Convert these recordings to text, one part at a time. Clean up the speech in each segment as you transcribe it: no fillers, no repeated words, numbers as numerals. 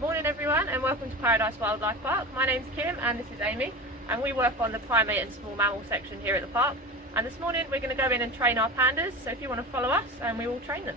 Morning everyone, and welcome to Paradise Wildlife Park. My name's Kim and this is Amy, and we work on the primate and small mammal section here at the park. And this morning we're going to go in and train our pandas, so if you want to follow us, and we will train them.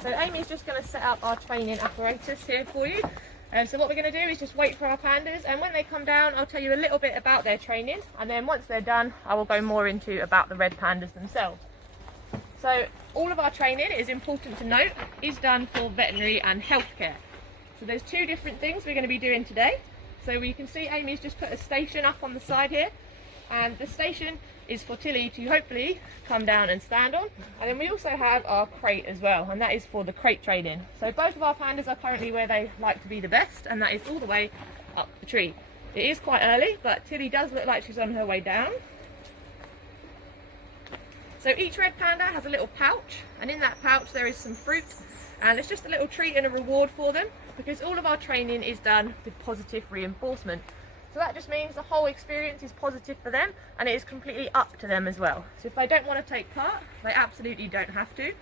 So Amy's just going to set up our training apparatus here for you. So what we're going to do is just wait for our pandas, and when they come down I'll tell you a little bit about their training, and then once they're done I will go more into about the red pandas themselves. So all of our training, is important to note, is done for veterinary and healthcare. So there's two different things we're going to be doing today. So you can see Amy's just put a station up on the side here, and the station is for Tilly to hopefully come down and stand on. And then we also have our crate as well, and that is for the crate training. So both of our pandas are currently where they like to be the best, and that is all the way up the tree. It is quite early, but Tilly does look like she's on her way down. So each red panda has a little pouch, and in that pouch there is some fruit, and it's just a little treat and a reward for them, because all of our training is done with positive reinforcement. So that just means the whole experience is positive for them, and it is completely up to them as well. So if they don't want to take part, they absolutely don't have to.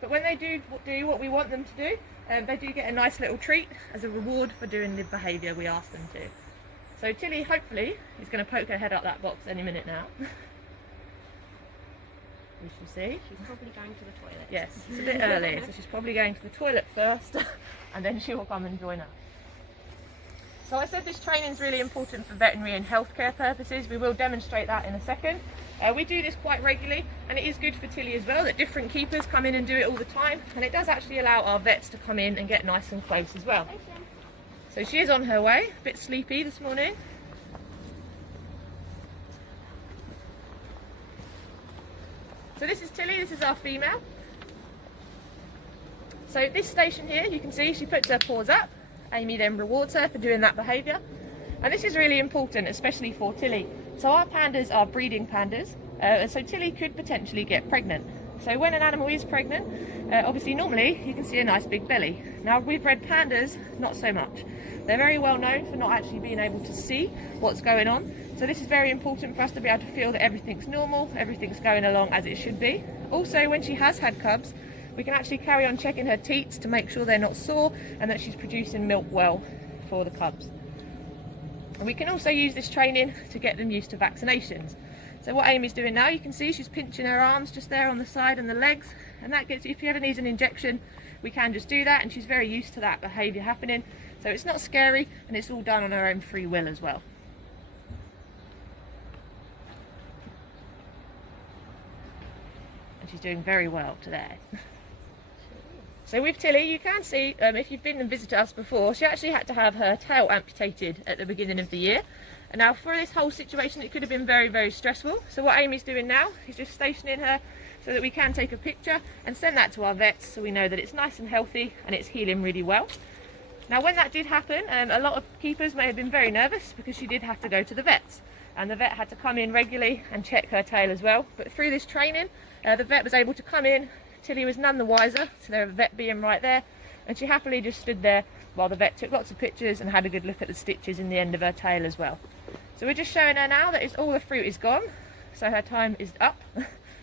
But when they do what we want them to do, they do get a nice little treat as a reward for doing the behaviour we ask them to. So Tilly, hopefully, is going to poke her head up that box any minute now. We shall see. She's probably going to the toilet. Yes, it's a bit early, so she's probably going to the toilet first, and then she will come and join us. So I said this training is really important for veterinary and healthcare purposes. We will demonstrate that in a second. We do this quite regularly, and it is good for Tilly as well that different keepers come in and do it all the time, and it does actually allow our vets to come in and get nice and close as well. So she is on her way, a bit sleepy this morning. So this is Tilly, this is our female. So this station here, you can see she puts her paws up. Amy then rewards her for doing that behaviour, and this is really important, especially for Tilly. So our pandas are breeding pandas, and so Tilly could potentially get pregnant. So when an animal is pregnant, obviously normally you can see a nice big belly. Now with red pandas, not so much. They're very well known for not actually being able to see what's going on, so this is very important for us to be able to feel that everything's normal, everything's going along as it should be. Also, when she has had cubs, we can actually carry on checking her teats to make sure they're not sore and that she's producing milk well for the cubs. And we can also use this training to get them used to vaccinations. So what Amy's doing now, you can see she's pinching her arms just there on the side and the legs, and that gets, if you ever need an injection, we can just do that, and she's very used to that behaviour happening. So it's not scary, and it's all done on her own free will as well. And she's doing very well today. So with Tilly, you can see, if you've been and visited us before, she actually had to have her tail amputated at the beginning of the year. And now for this whole situation, it could have been very, very stressful. So what Amy's doing now is just stationing her so that we can take a picture and send that to our vets, so we know that it's nice and healthy and it's healing really well. Now when that did happen, a lot of keepers may have been very nervous because she did have to go to the vets. And the vet had to come in regularly and check her tail as well. But through this training, the vet was able to come in. Tilly was none the wiser to the vet being right there, and she happily just stood there while the vet took lots of pictures and had a good look at the stitches in the end of her tail as well. So we're just showing her now that all the fruit is gone, so her time is up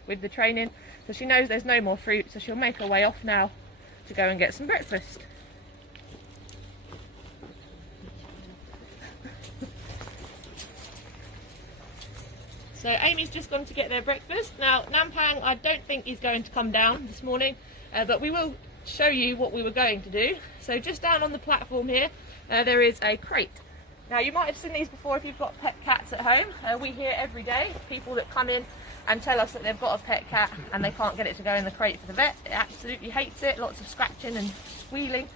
with the training, so she knows there's no more fruit, so she'll make her way off now to go and get some breakfast. So Amy's just gone to get their breakfast. Now Nampang I don't think is going to come down this morning, but we will show you what we were going to do. So just down on the platform here, there is a crate. Now you might have seen these before if you've got pet cats at home. We hear every day people that come in and tell us that they've got a pet cat and they can't get it to go in the crate for the vet. It absolutely hates it, lots of scratching and squealing.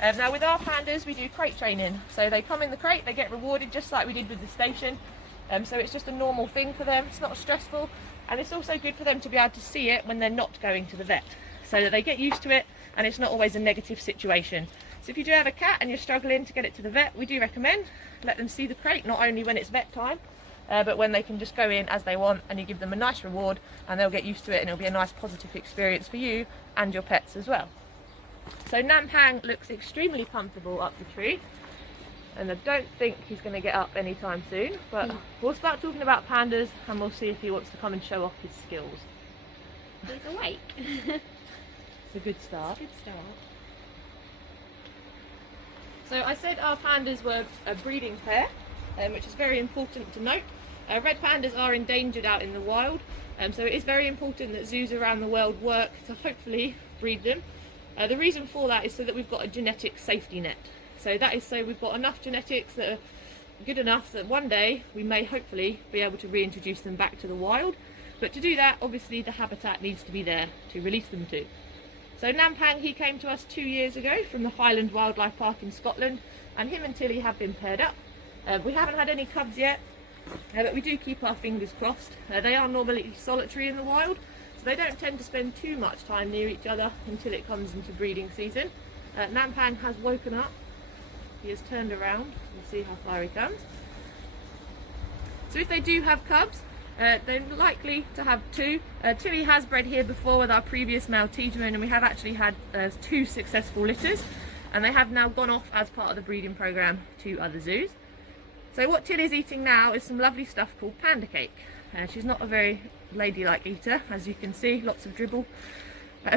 Now with our pandas we do crate training. So they come in the crate, they get rewarded just like we did with the station. So it's just a normal thing for them, it's not stressful, and it's also good for them to be able to see it when they're not going to the vet, so that they get used to it and it's not always a negative situation. So if you do have a cat and you're struggling to get it to the vet, we do recommend let them see the crate, not only when it's vet time, but when they can just go in as they want and you give them a nice reward and they'll get used to it, and it'll be a nice positive experience for you and your pets as well. So Nampang looks extremely comfortable up the tree, and I don't think he's going to get up anytime soon, but we'll start talking about pandas and we'll see if he wants to come and show off his skills. He's awake. It's a good start. It's a good start. So I said our pandas were a breeding pair, which is very important to note. Red pandas are endangered out in the wild, so it is very important that zoos around the world work to hopefully breed them. The reason for that is so that we've got a genetic safety net. So that is so we've got enough genetics that are good enough that one day we may hopefully be able to reintroduce them back to the wild. But to do that, obviously the habitat needs to be there to release them to. So Nampang, he came to us 2 years ago from the Highland Wildlife Park in Scotland, and him and Tilly have been paired up. We haven't had any cubs yet, but we do keep our fingers crossed. They are normally solitary in the wild, so they don't tend to spend too much time near each other until it comes into breeding season. Nampang has woken up. He has turned around. We'll see how far he comes. So if they do have cubs, they're likely to have 2. Tilly has bred here before with our previous male Tiedemann, and we have actually had 2 successful litters, and they have now gone off as part of the breeding programme to other zoos. So what Tilly's eating now is some lovely stuff called Panda cake. She's not a very ladylike eater, as you can see, lots of dribble.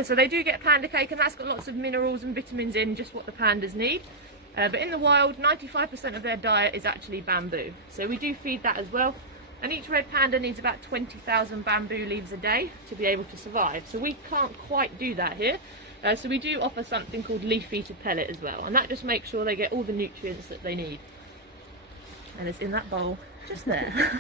So they do get Panda cake, and that's got lots of minerals and vitamins in, just what the pandas need. But in the wild, 95% of their diet is actually bamboo. So we do feed that as well. And each red panda needs about 20,000 bamboo leaves a day to be able to survive. So we can't quite do that here. So we do offer something called leaf eater pellet as well. And that just makes sure they get all the nutrients that they need. And it's in that bowl just there.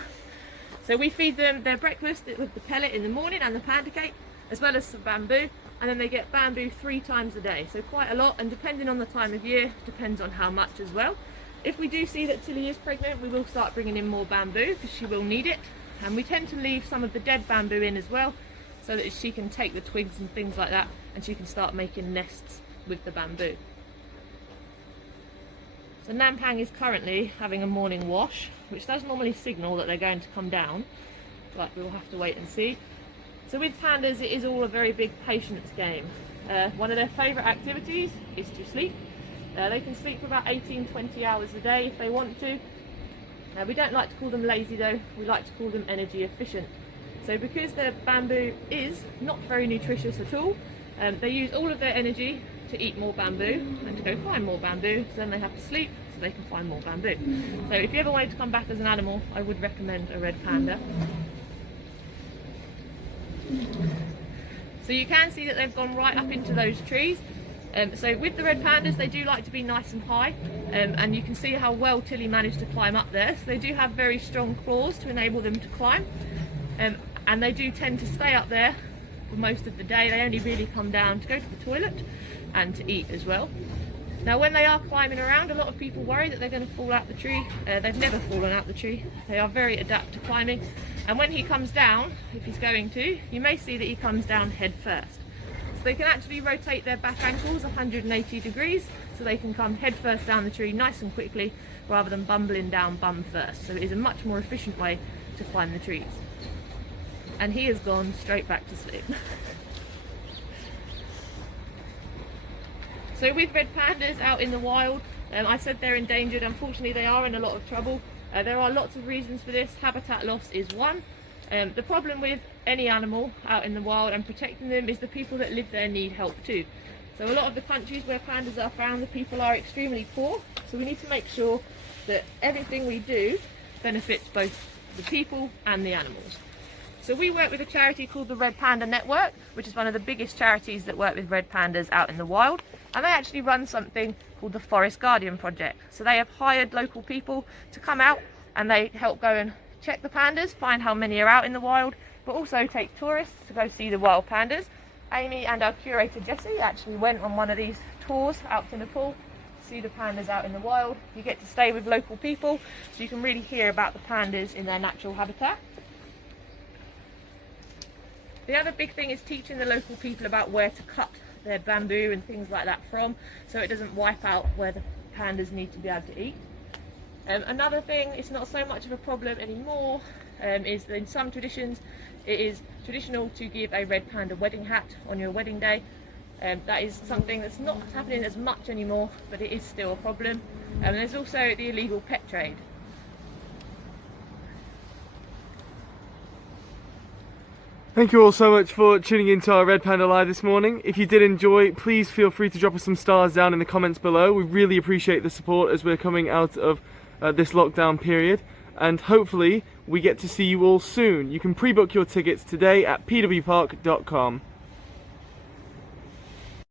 So we feed them their breakfast with the pellet in the morning and the panda cake, as well as some bamboo. And then they get bamboo 3 times a day. So quite a lot, and depending on the time of year, depends on how much as well. If we do see that Tilly is pregnant, we will start bringing in more bamboo because she will need it. And we tend to leave some of the dead bamboo in as well, so that she can take the twigs and things like that, and she can start making nests with the bamboo. So Nampang is currently having a morning wash, which does normally signal that they're going to come down, but we'll have to wait and see. So with pandas, it is all a very big patience game. One of their favourite activities is to sleep. They can sleep for about 18-20 hours a day if they want to. We don't like to call them lazy though, we like to call them energy efficient. So because their bamboo is not very nutritious at all, they use all of their energy to eat more bamboo and to go find more bamboo, so then they have to sleep so they can find more bamboo. So if you ever wanted to come back as an animal, I would recommend a red panda. So you can see that they've gone right up into those trees. So with the red pandas, they do like to be nice and high, and you can see how well Tilly managed to climb up there. So they do have very strong claws to enable them to climb, and they do tend to stay up there for most of the day. They only really come down to go to the toilet and to eat as well. Now when they are climbing around, a lot of people worry that they're going to fall out the tree. They've never fallen out the tree. They are very adept to climbing, and when he comes down, if he's going to, you may see that he comes down head first. They can actually rotate their back ankles 180 degrees, so they can come head first down the tree nice and quickly, rather than bumbling down bum first. So it is a much more efficient way to climb the trees. And he has gone straight back to sleep. So with red pandas out in the wild, I said they're endangered. Unfortunately, they are in a lot of trouble. There are lots of reasons for this. Habitat loss is one. The problem with any animal out in the wild and protecting them is the people that live there need help too. So a lot of the countries where pandas are found, the people are extremely poor. So we need to make sure that everything we do benefits both the people and the animals. So we work with a charity called the Red Panda Network, which is one of the biggest charities that work with red pandas out in the wild. And they actually run something called the Forest Guardian Project. So they have hired local people to come out and they help go and check the pandas, find how many are out in the wild, but also take tourists to go see the wild pandas. Amy and our curator Jessie actually went on one of these tours out to Nepal to see the pandas out in the wild. You get to stay with local people, so you can really hear about the pandas in their natural habitat. The other big thing is teaching the local people about where to cut their bamboo and things like that from, so it doesn't wipe out where the pandas need to be able to eat. Another thing, it's not so much of a problem anymore, is that in some traditions it is traditional to give a red panda wedding hat on your wedding day. That is something that's not happening as much anymore, but it is still a problem. And there's also the illegal pet trade. Thank you all so much for tuning into our Red Panda Live this morning. If you did enjoy, please feel free to drop us some stars down in the comments below. We really appreciate the support as we're coming out of this lockdown period, and hopefully we get to see you all soon. You can pre-book your tickets today at pwpark.com.